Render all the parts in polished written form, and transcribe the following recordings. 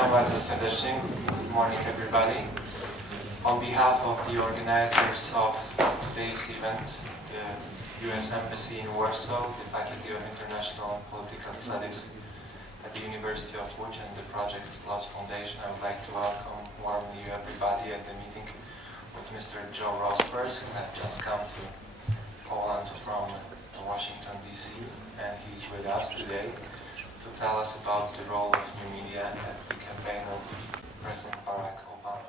Witam bardzo serdecznie. Good morning, everybody. On behalf of the organizers of today's event, the U.S. Embassy in Warsaw, the Faculty of International and Political Studies at the University of Łodzi, and the Project Lots Foundation, I would like to welcome warmly everybody at the meeting with Mr. Joe Rospars, who have just come to Poland from Washington, D.C., and he's with us today to tell us about the role of new media at the campaign of President Baracka Obama.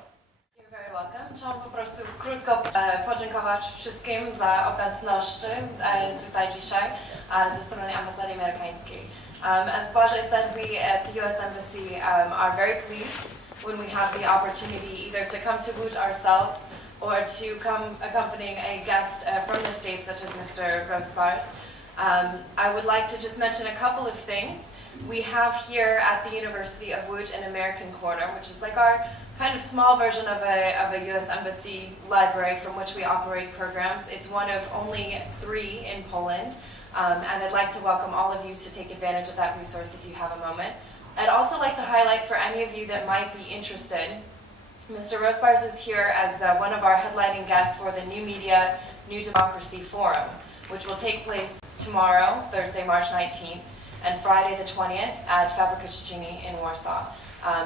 You're very welcome. Chciałam po prostu krótko podziękować wszystkim za obecność tutaj dzisiaj ze strony ambasady amerykańskiej. As Błażej said, we at the U.S. Embassy are very pleased when we have the opportunity either to come to Łódź ourselves or to come accompanying a guest from the States, such as Mr. Rospars. I would like to just mention a couple of things. We have here at the University of Łódź an American corner, which is like our kind of small version of a U.S. Embassy library from which we operate programs. It's one of only 3 in Poland, and I'd like to welcome all of you to take advantage of that resource if you have a moment. I'd also like to highlight for any of you that might be interested, Mr. Rospars is here as one of our headlining guests for the New Media, New Democracy Forum, which will take place tomorrow, Thursday, March 19th, and Friday the 20th at Fabryka in Warsaw.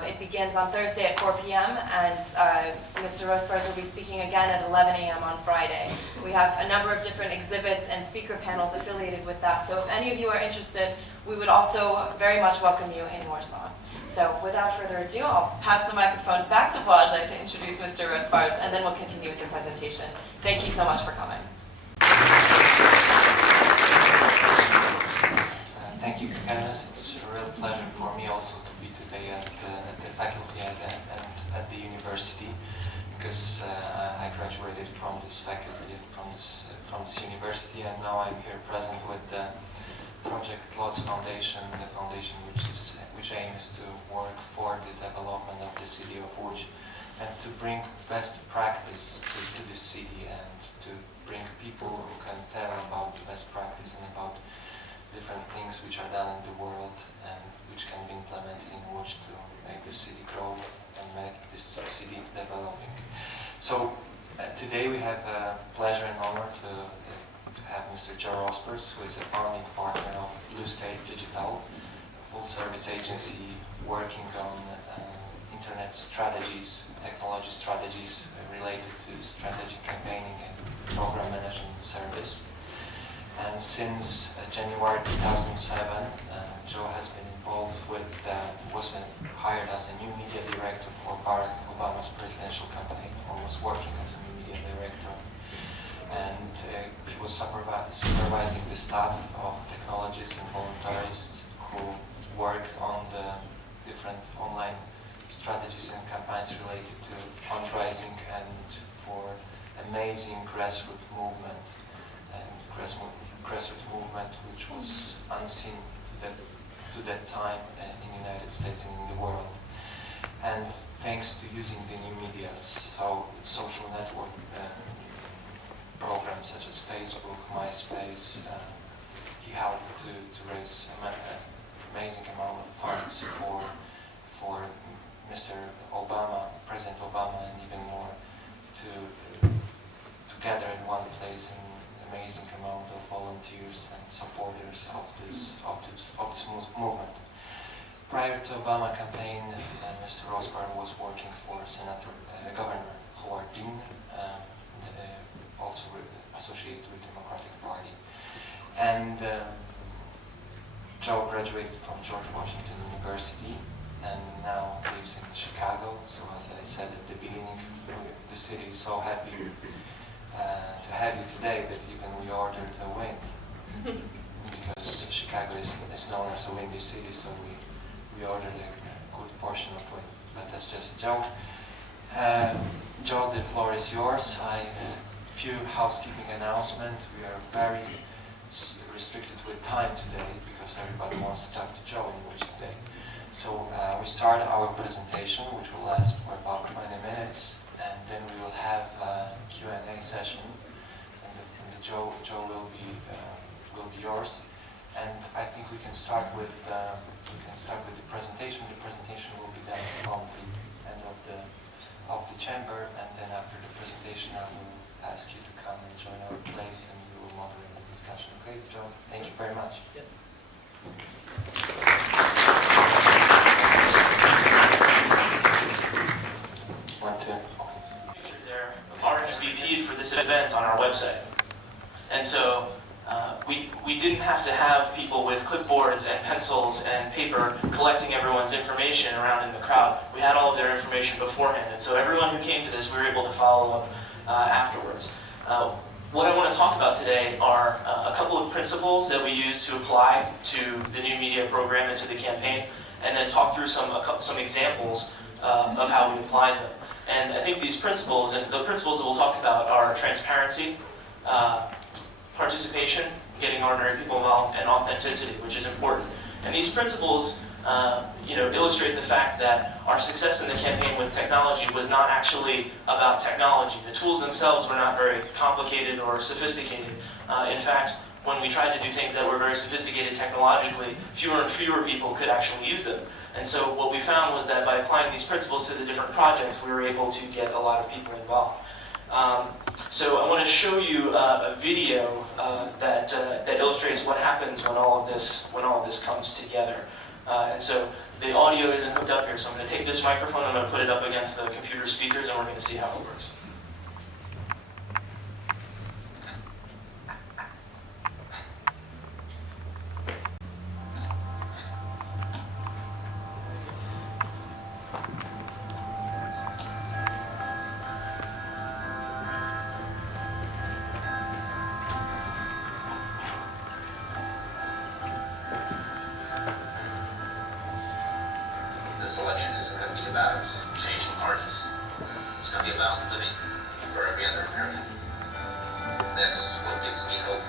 It begins on Thursday at 4 p.m. and Mr. Rospars will be speaking again at 11 a.m. on Friday. We have a number of different exhibits and speaker panels affiliated with that, so if any of you are interested, we would also very much welcome you in Warsaw. So without further ado, I'll pass the microphone back to Błażej to introduce Mr. Rospars, and then we'll continue with the presentation. Thank you so much for coming. Thank you, Candace. It's a real pleasure for me also to be today at the faculty and at the university, because I graduated from this faculty, from this university, and now I'm here present with the Project Lots Foundation, the foundation which aims to work for the development of the city of Łódź and to bring best practice to the city and to bring people who can tell about the best practice and about different things which are done in the world and which can be implemented in Łódź to make the city grow and make this city developing. So today we have a pleasure and honor to have Mr. Joe Rospars, who is a founding partner of Blue State Digital, a full-service agency working on internet strategies, technology strategies related to strategic campaigning and program management service. And since January 2007, Joe has been involved with, was hired as a new media director for Barack Obama's presidential campaign, or was working as a new media director. And he was supervising the staff of technologists and voluntarists who worked on the different online strategies and campaigns related to fundraising and for amazing grassroots movement. And grassroots movement which was unseen to that time in the United States and in the world. And thanks to using the new media, so social network programs such as Facebook, MySpace, he helped to raise an amazing amount of funds for Mr. Obama, President Obama, and even more to gather in one place an amazing amount of volunteers and supporters of this movement. Prior to Obama campaign, Mr. Rospars was working for Governor Howard Dean, also associated with the Democratic Party. And Joe graduated from George Washington University and now lives in Chicago. So as I said at the beginning, the city is so happy to have you today that even we ordered a wind because Chicago is known as a windy city, so we ordered a good portion of wind. But that's just a joke. Joe, the floor is yours. Few housekeeping announcements. We are very restricted with time today because everybody wants to talk to Joe in Łódź today. So we start our presentation, which will last for about 20 minutes, and then we will have a Q&A session. And Joe will be yours. And I think we can start with the presentation. The presentation will be done from the end of the chamber, and then after the presentation, I will ask you to come and join our place, and we will moderate the discussion. Okay, Joe? Thank you very much. Yep. They're RSVP'd for this event on our website. And so we didn't have to have people with clipboards and pencils and paper collecting everyone's information around in the crowd. We had all of their information beforehand. And so everyone who came to this, we were able to follow up afterwards. What I want to talk about today are a couple of principles that we use to apply to the new media program and to the campaign, and then talk through some examples of how we applied them. And I think these principles, and the principles that we'll talk about, are transparency, participation, getting ordinary people involved, and authenticity, which is important. And these principles illustrate the fact that our success in the campaign with technology was not actually about technology. The tools themselves were not very complicated or sophisticated. In fact, when we tried to do things that were very sophisticated technologically, fewer and fewer people could actually use them. And so what we found was that by applying these principles to the different projects, we were able to get a lot of people involved. So I want to show you a video that illustrates what happens when all of this comes together. And so the audio isn't hooked up here, so I'm going to take this microphone, I'm going to put it up against the computer speakers, and we're going to see how it works. This election isn't going to be about changing parties. It's going to be about living for every other American. That's what gives me hope.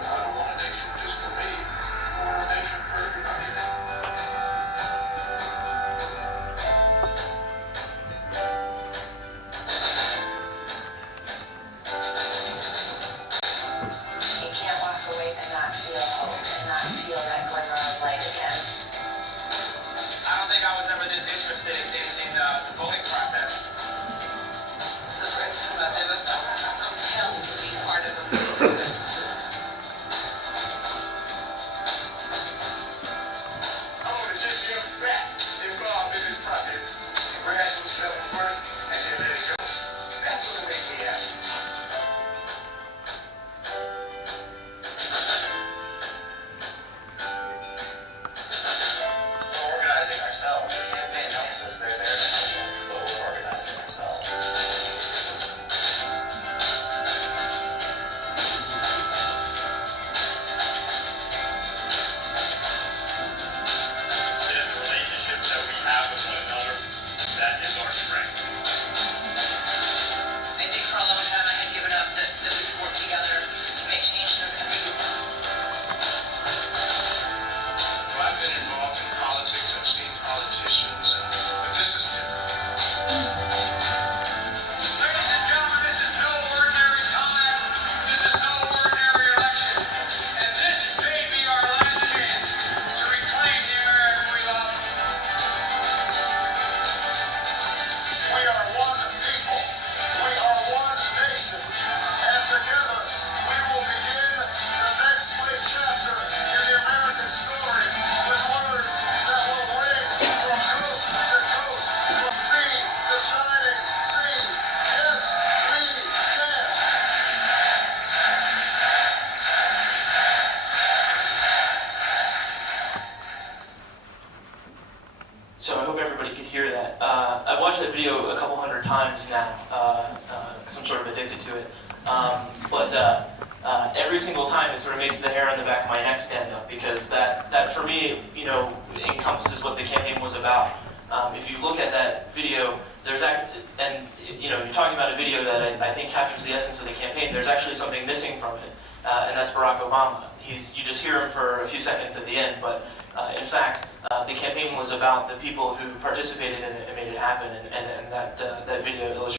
I don't want a nation just for me. I want a nation for everybody. In the voting process. It's the first time I've ever felt compelled to be part of a movement such as this. I want to just get back involved in this process. Grassroots level first, and then let it go. That's what will make me happy. We're organizing ourselves. The campaign helps us. They're there to help us, but we're organizing ourselves. It is the relationships that we have with one another that is our strength. I think for a long time I had given up that we could work together to make change in this country. Well, I've been involved in politics. I've seen politicians, but this is different. Ladies and gentlemen, this is no ordinary time. This is no ordinary election. And this may be our last chance to reclaim the America we love. We are one people. We are one nation. And together we will begin the next great chapter in the American story with words that will ring from coast to coast, from sea to shining sea. Yes, we can. So I hope everybody could hear that. I've watched that video a couple hundred times now, because I'm sort of addicted to it. But every single time it sort of makes the hair on the back of my neck stand up, because that for me, encompasses what the campaign was about. If you look at that video, you're talking about a video that I think captures the essence of the campaign. There's actually something missing from it, and that's Barack Obama. You just hear him for a few seconds at the end, but In fact, the campaign was about the people who participated in it and made it happen, and that video illustrates